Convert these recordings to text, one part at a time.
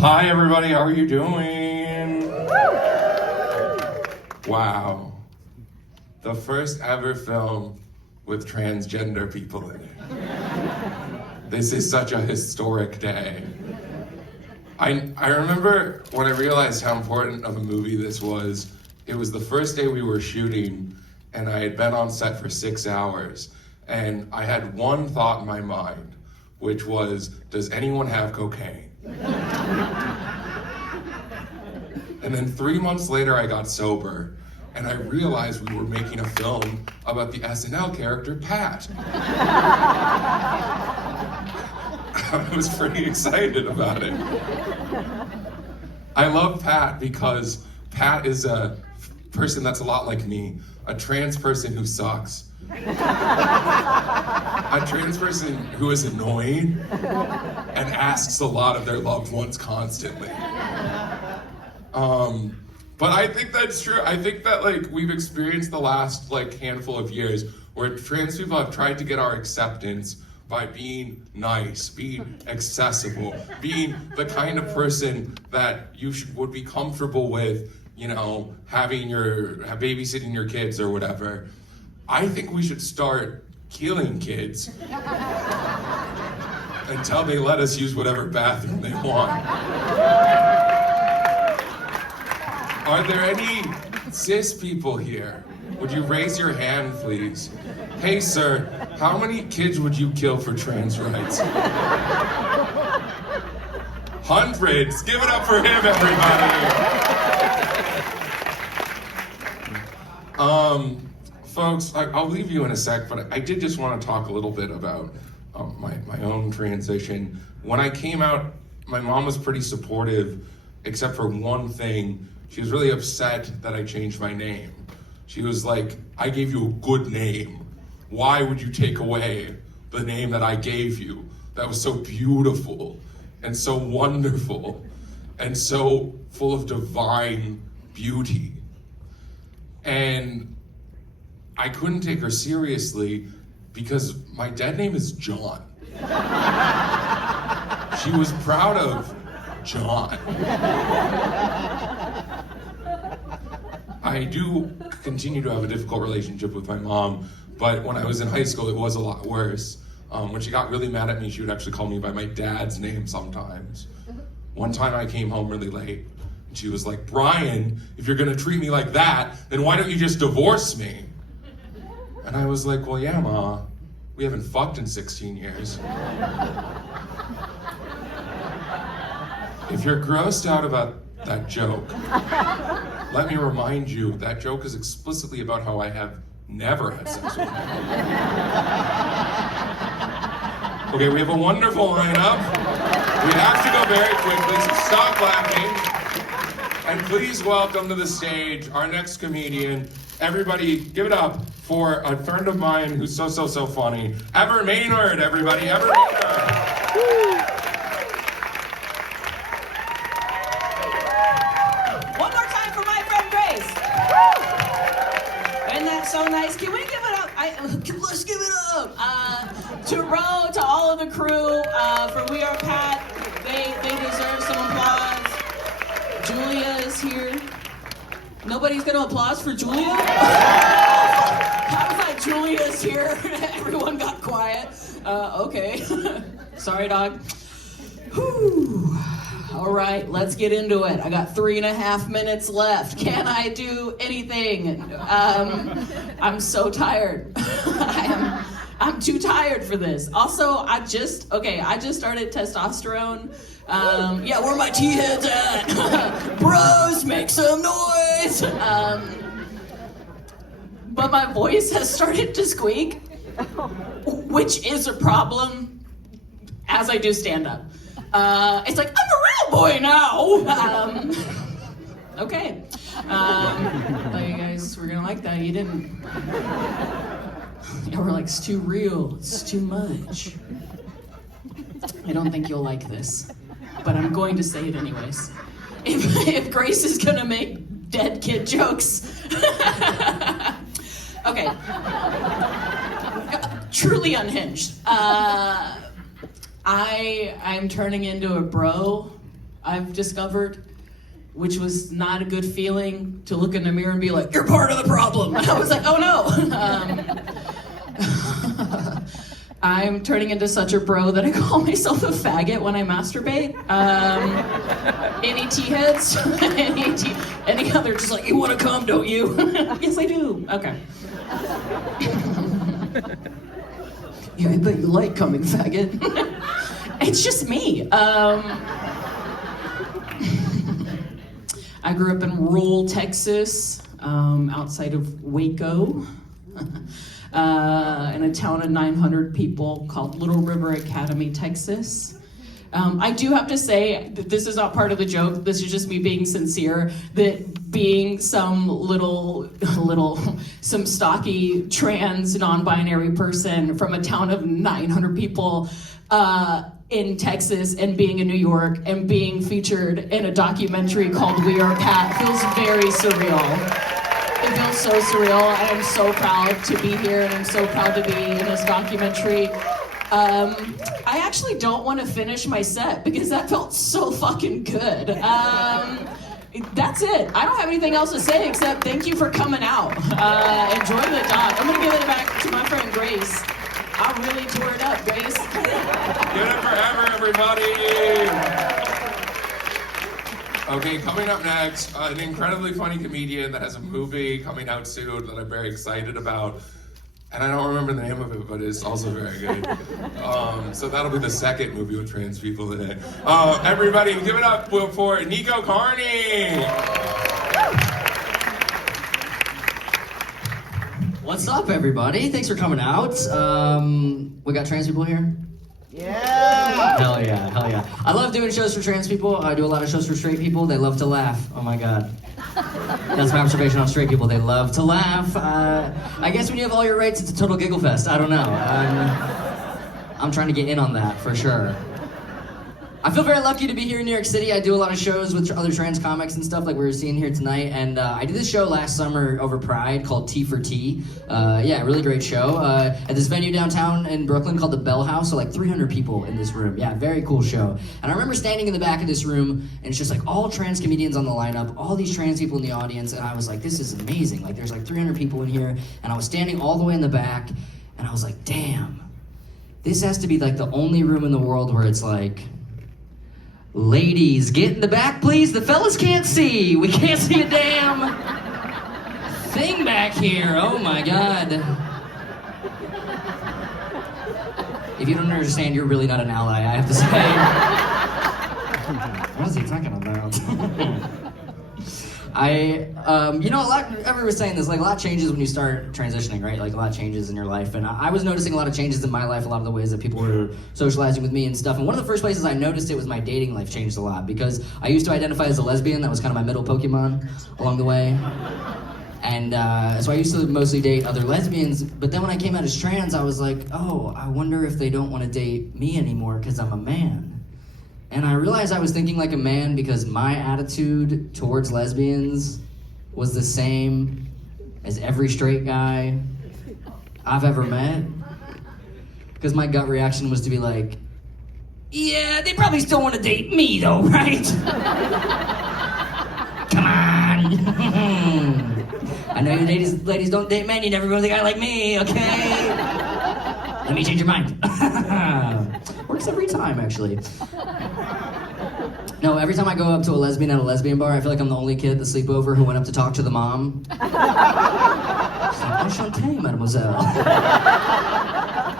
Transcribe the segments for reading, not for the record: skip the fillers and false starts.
Hi everybody, how are you doing? Wow. The first ever film with transgender people in it. This is such a historic day. I remember when I realized how important of a movie this was, it was the first day we were shooting and I had been on set for 6 hours and I had one thought in my mind, which was, does anyone have cocaine? And then 3 months later I got sober and I realized we were making a film about the SNL character Pat. I was pretty excited about it. I love Pat because Pat is a person that's a lot like me, a trans person who sucks. A trans person who is annoying and asks a lot of their loved ones constantly. But I think that's true. I think that we've experienced the last handful of years where trans people have tried to get our acceptance by being nice, being accessible, being the kind of person that you would be comfortable with, babysitting your kids or whatever. I think we should start killing kids until they let us use whatever bathroom they want. Are there any cis people here? Would you raise your hand, please? Hey, sir, how many kids would you kill for trans rights? Hundreds. Give it up for him, everybody. Folks, I'll leave you in a sec, but I did just want to talk a little bit about my own transition. When I came out, my mom was pretty supportive, except for one thing. She was really upset that I changed my name. She was like, I gave you a good name. Why would you take away the name that I gave you? That was so beautiful and so wonderful and so full of divine beauty. And I couldn't take her seriously because my dead name is John. She was proud of John. I do continue to have a difficult relationship with my mom, but when I was in high school, it was a lot worse. When she got really mad at me, she would actually call me by my dad's name sometimes. One time I came home really late, and she was like, Brian, if you're gonna treat me like that, then why don't you just divorce me? And I was like, well, yeah, Ma, we haven't fucked in 16 years. If you're grossed out about that joke, let me remind you, that joke is explicitly about how I have never had sex with men. Okay, we have a wonderful lineup. We have to go very quickly, so stop laughing. And please welcome to the stage our next comedian. Everybody, give it up for a friend of mine who's so funny. Haber Mainard, everybody, Haber Mainard. So nice. Can we give it up? Let's give it up to Ro, to all of the crew for We Are Pat. They deserve some applause. Julia is here. Nobody's gonna applause for Julia? How was that? Julia is here. Everyone got quiet. Okay. Sorry, dog. Whew. All right, let's get into it. I got 3.5 minutes left. Can I do anything? I'm so tired. I'm too tired for this. Also, I just started testosterone. Yeah, where are my T-heads at? Bros, make some noise. But my voice has started to squeak, which is a problem as I do stand-up. It's like, I'm a real boy now. Okay. Thought you guys were gonna like that. You didn't. You were like, it's too real. It's too much. I don't think you'll like this, but I'm going to say it anyways. If Grace is gonna make dead kid jokes. Okay. Truly unhinged. I'm turning into a bro. I've discovered, which was not a good feeling, to look in the mirror and be like, you're part of the problem. I was like, oh no. I'm turning into such a bro that I call myself a faggot when I masturbate. Any T-heads? Any other just like, you want to come, don't you? Yes, I do. Okay. Yeah, I bet you like coming, faggot. It's just me. I grew up in rural Texas, outside of Waco. In a town of 900 people called Little River Academy, Texas. I do have to say that this is not part of the joke. This is just me being sincere. That being some some stocky trans non-binary person from a town of 900 people in Texas and being in New York and being featured in a documentary called We Are Pat feels very surreal. It feels so surreal. I am so proud to be here, and I'm so proud to be in this documentary. I actually don't want to finish my set because that felt so fucking good. That's it. I don't have anything else to say except thank you for coming out. Enjoy the doc. I'm gonna give it back to my friend Grace. I really tore it up, Grace. Give it for Haber, everybody! Okay, coming up next, an incredibly funny comedian that has a movie coming out soon that I'm very excited about. And I don't remember the name of it, but it's also very good. So that'll be the second movie with trans people in it. Everybody, give it up for Nico Carney! What's up, everybody? Thanks for coming out. We got trans people here? Yeah! Hell yeah, hell yeah. I love doing shows for trans people. I do a lot of shows for straight people. They love to laugh. Oh my God. That's my observation on straight people. They love to laugh. I guess when you have all your rights, it's a total giggle fest. I don't know. I'm trying to get in on that for sure. I feel very lucky to be here in New York City. I do a lot of shows with other trans comics and stuff like we were seeing here tonight. And I did this show last summer over Pride called T for T. Yeah, really great show. At this venue downtown in Brooklyn called the Bell House. So like 300 people in this room. Yeah, very cool show. And I remember standing in the back of this room and it's just like all trans comedians on the lineup, all these trans people in the audience. And I was like, this is amazing. Like there's like 300 people in here. And I was standing all the way in the back and I was like, damn, this has to be like the only room in the world where it's like, ladies, get in the back, please. The fellas can't see. We can't see a damn thing back here. Oh my God. If you don't understand, you're really not an ally, I have to say. What is he talking about? You know, everyone was saying this, like a lot changes when you start transitioning, right? Like a lot changes in your life. And I was noticing a lot of changes in my life, a lot of the ways that people were socializing with me and stuff. And one of the first places I noticed it was my dating life changed a lot because I used to identify as a lesbian. That was kind of my middle Pokemon along the way. And so I used to mostly date other lesbians. But then when I came out as trans, I was like, oh, I wonder if they don't want to date me anymore because I'm a man. And I realized I was thinking like a man because my attitude towards lesbians was the same as every straight guy I've ever met. Because my gut reaction was to be like, yeah, they probably still want to date me though, right? Come on. I know you ladies don't date men, you never go with a guy like me, okay? Let me change your mind. Works every time, actually. No, every time I go up to a lesbian at a lesbian bar, I feel like I'm the only kid at the sleepover who went up to talk to the mom. She's like, enchanté, mademoiselle.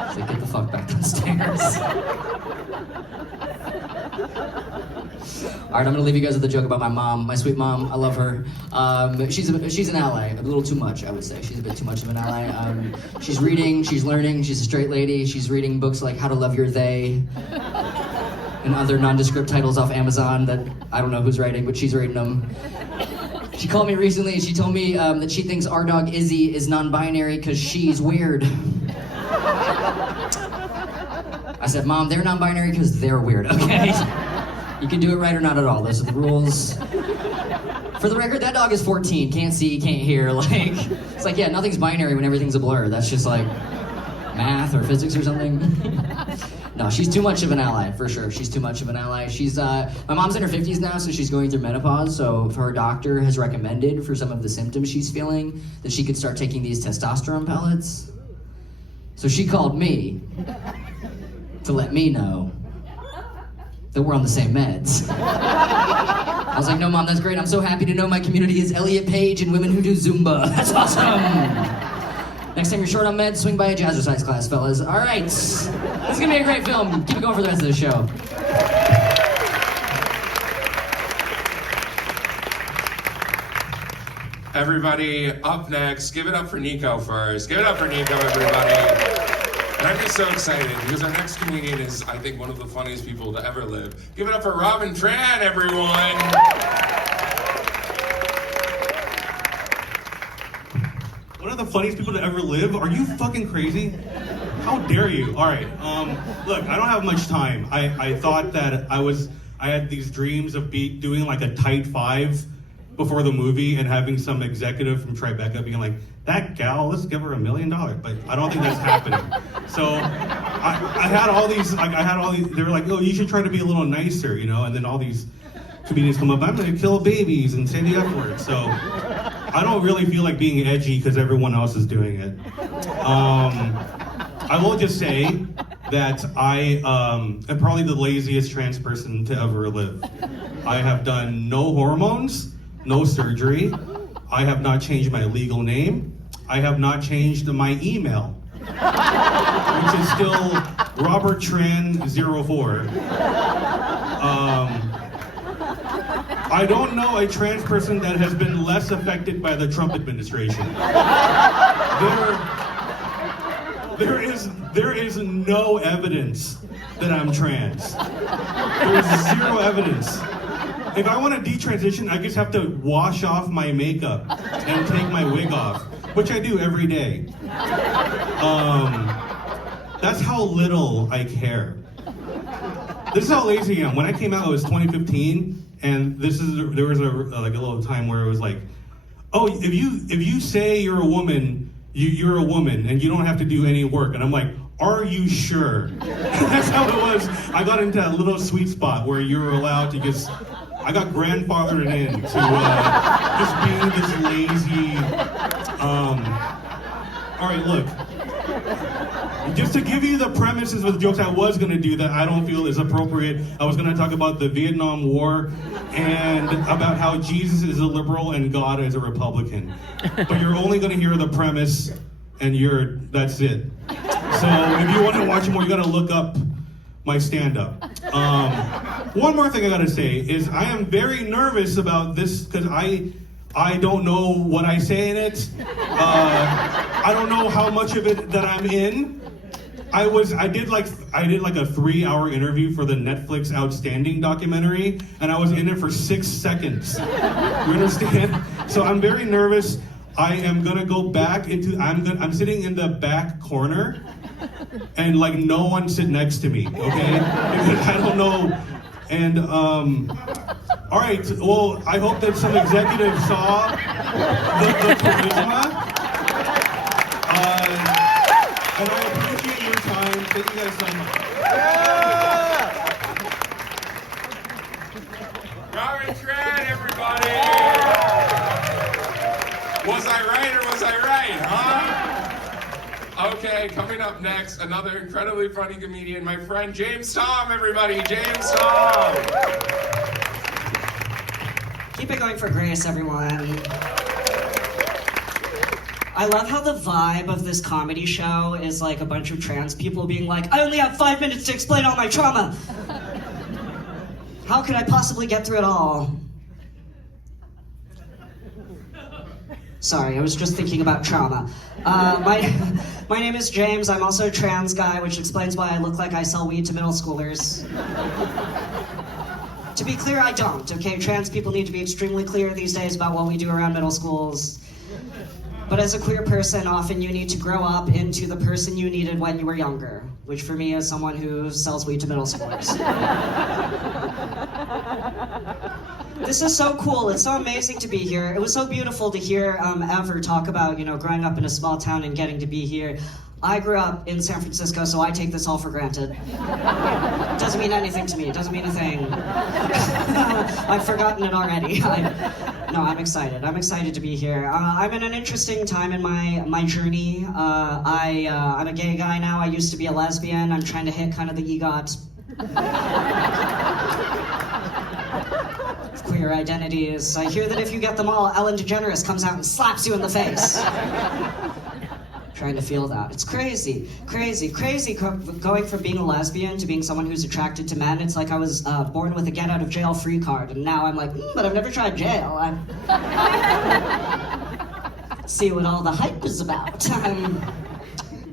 She's like, get the fuck back downstairs. All right, I'm gonna leave you guys with a joke about my mom, my sweet mom. I love her. She's an ally, a little too much, I would say. She's a bit too much of an ally. She's reading, she's learning, she's a straight lady. She's reading books like How to Love Your They and other nondescript titles off Amazon that I don't know who's writing, but she's reading them. She called me recently and she told me that she thinks our dog Izzy is non-binary because she's weird. I said, Mom, they're non-binary because they're weird, okay? You can do it right or not at all. Those are the rules. For the record, that dog is 14. Can't see, can't hear. Like, it's like, yeah, nothing's binary when everything's a blur. That's just like math or physics or something. No, she's too much of an ally, for sure. She's too much of an ally. She's, my mom's in her 50s now, so she's going through menopause, so her doctor has recommended for some of the symptoms she's feeling that she could start taking these testosterone pellets. So she called me to let me know that we're on the same meds. I was like, no, Mom, that's great. I'm so happy to know my community is Elliot Page and women who do Zumba. That's awesome. Next time you're short on meds, swing by a jazzercise class, fellas. All right. This is going to be a great film. Keep it going for the rest of the show. Everybody, up next, give it up for Nico first. Give it up for Nico, everybody. And I'm just so excited because our next comedian is, I think, one of the funniest people to ever live. Give it up for Robin Tran, everyone. One of the funniest people to ever live? Are you fucking crazy? How dare you? All right, look, I don't have much time. I thought that I had these dreams of doing like a tight five before the movie and having some executive from Tribeca being like, that gal, let's give her $1 million. But I don't think that's happening. So I had all these, they were like, oh, you should try to be a little nicer, you know? And then all these comedians come up, I'm gonna kill babies and say the F word. So I don't really feel like being edgy because everyone else is doing it. I will just say that I am probably the laziest trans person to ever live. I have done no hormones, no surgery. I have not changed my legal name. I have not changed my email, which is still Robert Tran 04. I don't know a trans person that has been less affected by the Trump administration. There is no evidence that I'm trans. There is zero evidence. If I want to detransition, I just have to wash off my makeup and take my wig off, which I do every day. That's how little I care. This is how lazy I am. When I came out, it was 2015. And there was a little time where it was like, oh, if you say you're a woman, you're a woman, and you don't have to do any work. And I'm like, are you sure? That's how it was. I got into that little sweet spot where you were allowed to just. I got grandfathered in to just being this lazy. All right, look. Just to give you the premises of the jokes I was going to do that I don't feel is appropriate, I was going to talk about the Vietnam War and about how Jesus is a liberal and God is a Republican. But you're only going to hear the premise and that's it. So if you want to watch more, you got to look up my stand-up. One more thing I got to say is I am very nervous about this because I don't know what I say in it. I don't know how much of it that I'm in. I did like a 3-hour interview for the Netflix Outstanding documentary, and I was in it for 6 seconds. You understand? So I'm very nervous. I am gonna go back I'm sitting in the back corner, and like no one sit next to me, okay? Because I don't know. And all right, well, I hope that some executives saw the charisma. And I appreciate your time. Thank you guys so much. Robin Tran, everybody! Was I right or was I right, huh? Okay, coming up next, another incredibly funny comedian, my friend James Tom, everybody. James Tom! Keep it going for Grace, everyone. I love how the vibe of this comedy show is like a bunch of trans people being like, I only have 5 minutes to explain all my trauma. How could I possibly get through it all? Sorry, I was just thinking about trauma. My name is James. I'm also a trans guy, which explains why I look like I sell weed to middle schoolers. To be clear, I don't, okay? Trans people need to be extremely clear these days about what we do around middle schools. But as a queer person, often you need to grow up into the person you needed when you were younger, which for me is someone who sells weed to middle schoolers. This is so cool. It's so amazing to be here. It was so beautiful to hear Ever talk about, growing up in a small town and getting to be here. I grew up in San Francisco, so I take this all for granted. Doesn't mean anything to me. Doesn't mean a thing. I've forgotten it already. No, I'm excited. I'm excited to be here. I'm in an interesting time in my journey. I'm a gay guy now. I used to be a lesbian. I'm trying to hit kind of the EGOT of queer identities. I hear that if you get them all, Ellen DeGeneres comes out and slaps you in the face. Trying to feel that. It's crazy, crazy, crazy going from being a lesbian to being someone who's attracted to men. It's like I was born with a get out of jail free card, and now I'm like, but I've never tried jail. See what all the hype is about.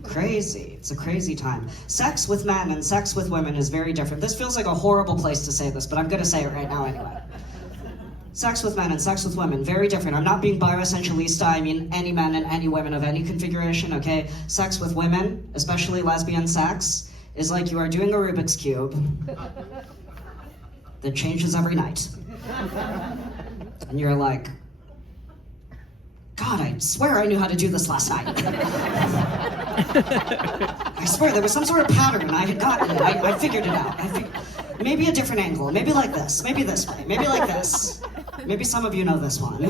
Crazy. It's a crazy time. Sex with men and sex with women is very different. This feels like a horrible place to say this, but I'm gonna say it right now anyway. Sex with men and sex with women, very different. I'm not being bioessentialista, I mean any men and any women of any configuration, okay? Sex with women, especially lesbian sex, is like you are doing a Rubik's Cube that changes every night. And you're like, God, I swear I knew how to do this last night. I swear, there was some sort of pattern I had gotten it. I figured it out. Maybe a different angle, maybe like this, maybe this way, maybe like this. Maybe some of you know this one.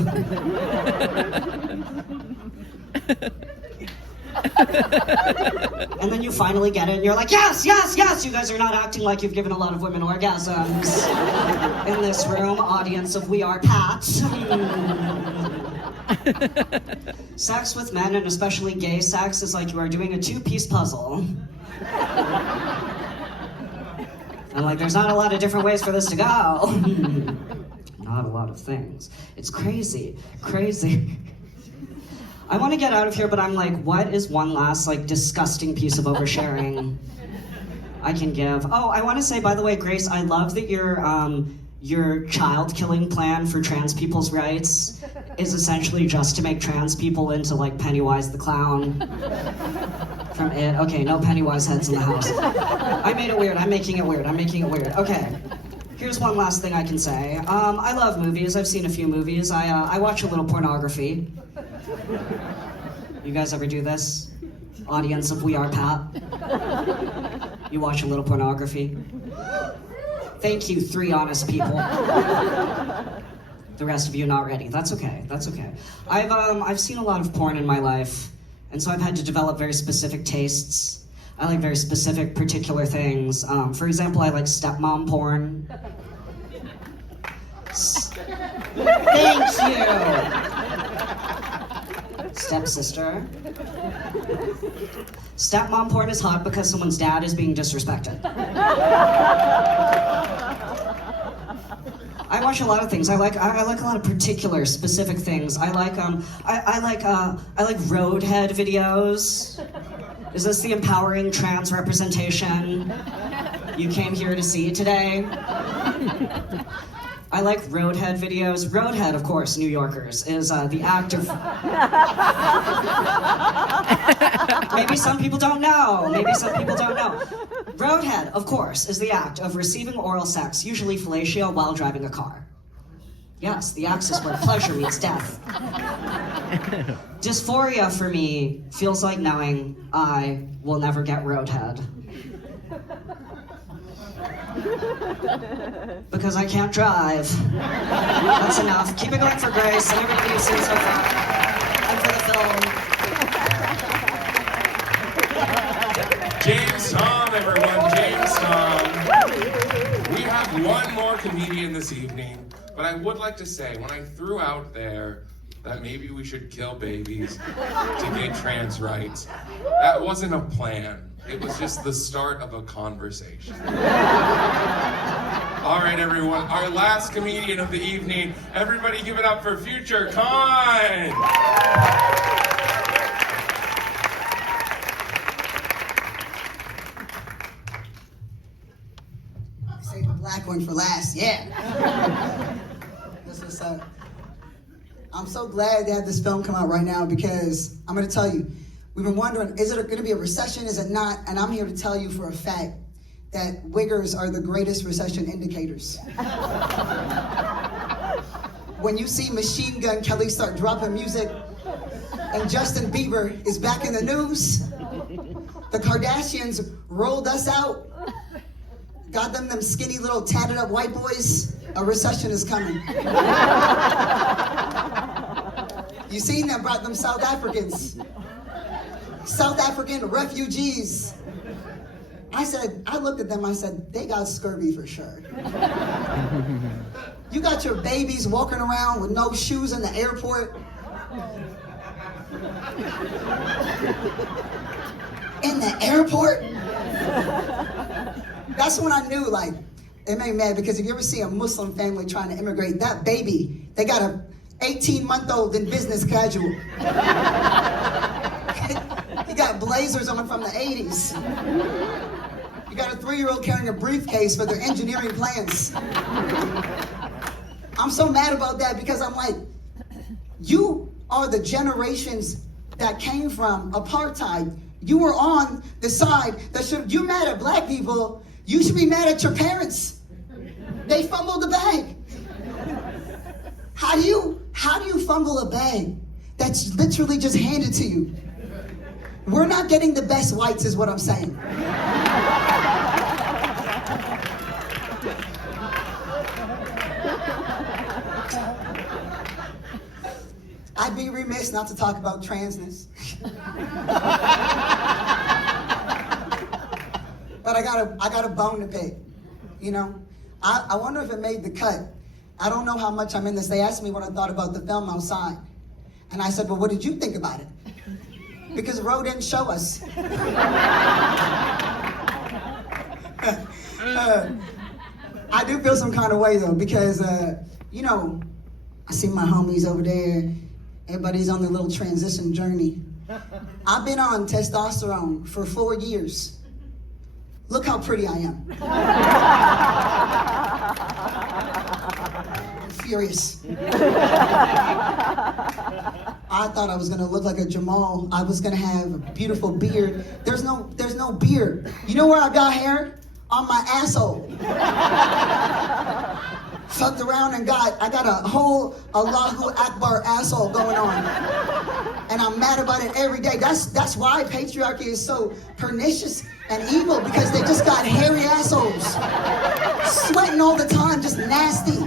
And then you finally get it and you're like, yes, yes, yes! You guys are not acting like you've given a lot of women orgasms. In this room, audience of We Are Pat. Sex with men, and especially gay sex, is like you are doing a two-piece puzzle. And like, there's not a lot of different ways for this to go. Not a lot of things. It's crazy, crazy. I want to get out of here, but I'm like, what is one last, like, disgusting piece of oversharing I can give? Oh, I want to say, by the way, Grace, I love that your child-killing plan for trans people's rights is essentially just to make trans people into, like, Pennywise the Clown from It. Okay, no Pennywise heads in the house. I made it weird. I'm making it weird. I'm making it weird. Okay. Here's one last thing I can say. I love movies. I've seen a few movies. I watch a little pornography. You guys ever do this? Audience of We Are Pat? You watch a little pornography? Thank you, 3 honest people. The rest of you not ready. That's okay. That's okay. I've seen a lot of porn in my life, and so I've had to develop very specific tastes. I like very specific, particular things. For example, I like stepmom porn. Thank you! Stepsister. Stepmom porn is hot because someone's dad is being disrespected. I watch a lot of things. I like a lot of particular, specific things. I like roadhead videos. Is this the empowering trans representation you came here to see today? I like roadhead videos. Roadhead, of course, New Yorkers, is the act of... Maybe some people don't know. Maybe some people don't know. Roadhead, of course, is the act of receiving oral sex, usually fellatio, while driving a car. Yes, the axis where pleasure meets death. Dysphoria for me feels like knowing I will never get roadhead. Because I can't drive. That's enough. Keep it going for Grace and everybody who's seen so far. And for the film. James Tom, everyone, James Tom. We have one more comedian this evening, but I would like to say, when I threw out there that maybe we should kill babies to get trans rights, that wasn't a plan. It was just the start of a conversation. All right, everyone, our last comedian of the evening. Everybody give it up for Future Con! Save the black one for last, yeah. This is I'm so glad to have this film come out right now because I'm gonna tell you, we've been wondering, is it gonna be a recession, is it not? And I'm here to tell you for a fact that wiggers are the greatest recession indicators. When you see Machine Gun Kelly start dropping music and Justin Bieber is back in the news, The Kardashians rolled us out. Got them skinny little tatted up white boys. A recession is coming. You seen them, brought them South Africans. South African refugees. I looked at them, I said, they got scurvy for sure. You got your babies walking around with no shoes in the airport. In the airport? That's when I knew, like, it made me mad, because if you ever see a Muslim family trying to immigrate, that baby, they got a 18-month-old in business casual. He got blazers on from the 80s. You got a 3-year-old carrying a briefcase for their engineering plans. I'm so mad about that, because I'm like, you are the generations that came from apartheid. You were on the side that you're mad at black people, you should be mad at your parents. They fumbled the bag. How do you fumble a bag that's literally just handed to you? We're not getting the best whites is what I'm saying. I'd be remiss not to talk about transness. But I got a bone to pick, you know? I wonder if it made the cut. I don't know how much I'm in this. They asked me what I thought about the film outside. And I said, well, what did you think about it? Because Roe didn't show us. I do feel some kind of way though, because, you know, I see my homies over there. Everybody's on their little transition journey. I've been on testosterone for 4 years. Look how pretty I am. I'm furious. I thought I was gonna look like a Jamal. I was gonna have a beautiful beard. There's no beard. You know where I got hair? On my asshole. Fucked around and I got a whole Allahu Akbar asshole going on. And I'm mad about it every day. That's why patriarchy is so pernicious and evil, because they just got hairy assholes. Sweating all the time, just nasty.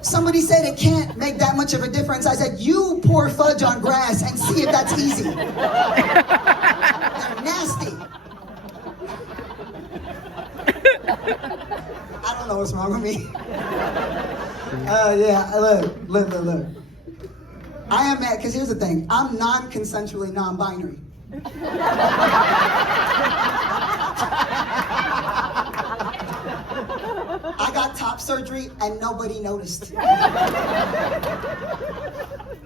Somebody said it can't make that much of a difference. I said, you pour fudge on grass and see if that's easy. They're nasty. I don't know what's wrong with me. Look. I am mad, because here's the thing. I'm non-consensually non-binary. I got top surgery and nobody noticed.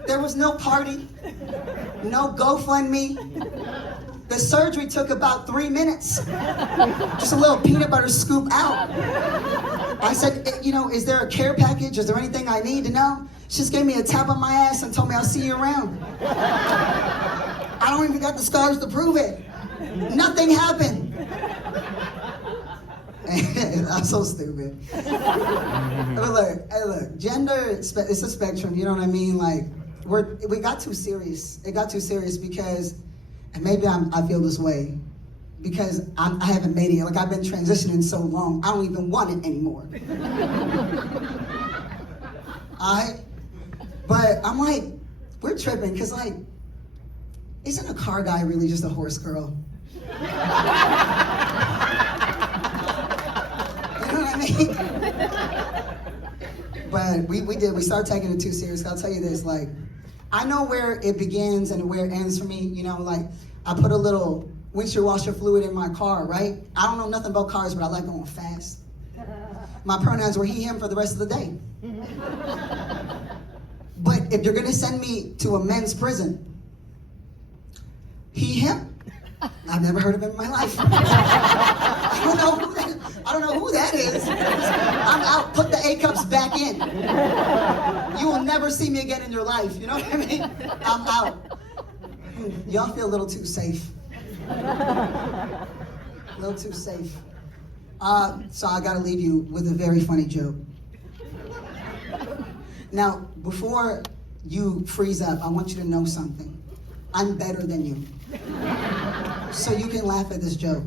There was no party, no GoFundMe. The surgery took about 3 minutes. Just a little peanut butter scoop out. I said, you know, is there a care package? Is there anything I need to know? She just gave me a tap on my ass and told me I'll see you around. I don't even got the scars to prove it. Nothing happened. I'm so stupid. But look, gender, it's a spectrum, you know what I mean? Like, we got too serious. It got too serious because, and maybe I feel this way, because I haven't made it. Like, I've been transitioning so long, I don't even want it anymore. But I'm like, we're tripping, because like, isn't a car guy really just a horse girl? You know what I mean? But we started taking it too serious. I'll tell you this, like, I know where it begins and where it ends for me, you know, like, I put a little windshield washer fluid in my car, right? I don't know nothing about cars, but I like going fast. My pronouns were he, him for the rest of the day. But if you're gonna send me to a men's prison, he, him? I've never heard of him in my life. I don't know who that is. I'm out, put the A cups back in. You will never see me again in your life, you know what I mean? I'm out. Y'all feel a little too safe. A little too safe. So I gotta leave you with a very funny joke. Now, before you freeze up, I want you to know something. I'm better than you. So you can laugh at this joke,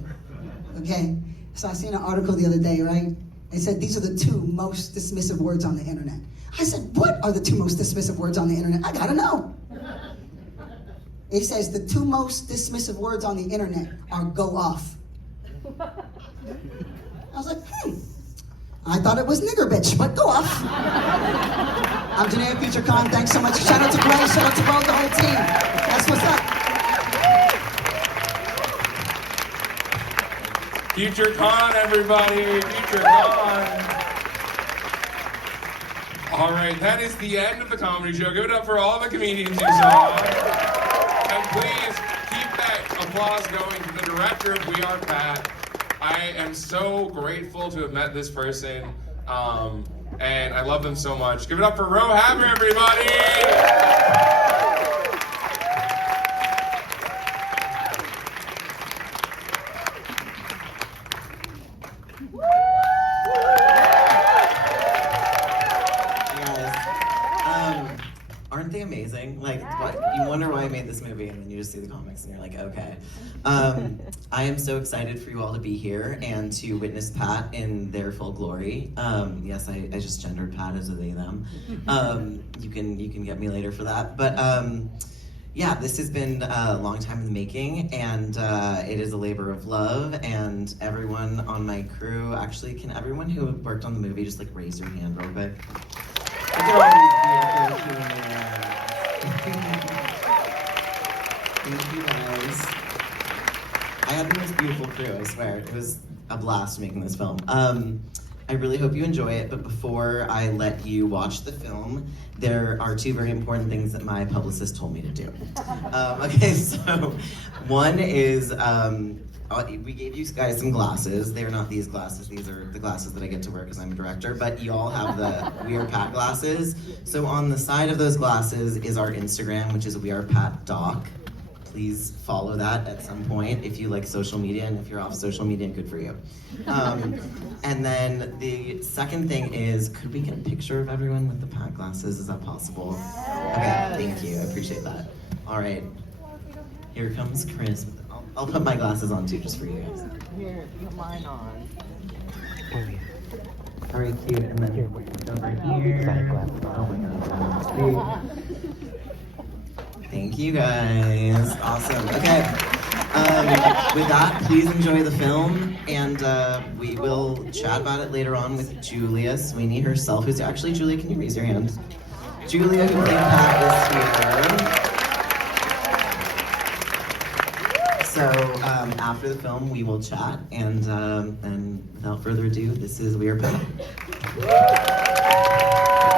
okay? So I seen an article the other day, right? It said these are the 2 most dismissive words on the internet. I said, what are the 2 most dismissive words on the internet? I gotta know. It says the 2 most dismissive words on the internet are go off. I was like, I thought it was nigger bitch, but go off. I'm Janaya Future Con, thanks so much. Shout out to Gray, shout out to Bo, the whole team. That's what's up. Future Con, everybody! Future Con! All right, that is the end of the comedy show. Give it up for all the comedians you saw. And please keep that applause going to the director of We Are Pat. I am so grateful to have met this person, and I love them so much. Give it up for Haber, everybody! Aren't they amazing? Like, what? You wonder why I made this movie, and then you just see the comics, and you're like, okay. I am so excited for you all to be here and to witness Pat in their full glory. Yes, I just gendered Pat as a they, them. You can get me later for that. But yeah, this has been a long time in the making, and it is a labor of love, and everyone on my crew, actually, can everyone who worked on the movie just like raise your hand real quick? Look at all these beautiful humans. Thank you guys. I had the most beautiful crew, I swear. It was a blast making this film. I really hope you enjoy it, but before I let you watch the film, there are 2 very important things that my publicist told me to do. Okay, so one is, we gave you guys some glasses. They're not these glasses. These are the glasses that I get to wear because I'm a director, but you all have the We Are Pat glasses. So on the side of those glasses is our Instagram, which is We Are Pat Doc. Please follow that at some point if you like social media, and if you're off social media, good for you. And then the second thing is, could we get a picture of everyone with the Pat glasses? Is that possible? Okay, thank you. I appreciate that. All right. Here comes Chris. I'll put my glasses on too, just for you guys. Here, put mine on. Very cute. And then over here. Oh my God. Thank you guys. Awesome. Okay. With that, please enjoy the film, and we will chat about it later on with Julia Sweeney herself. Who's actually, Julia, can you raise your hand? Julia, who played Pat, is here. So after the film, we will chat, and without further ado, this is We Are Pat.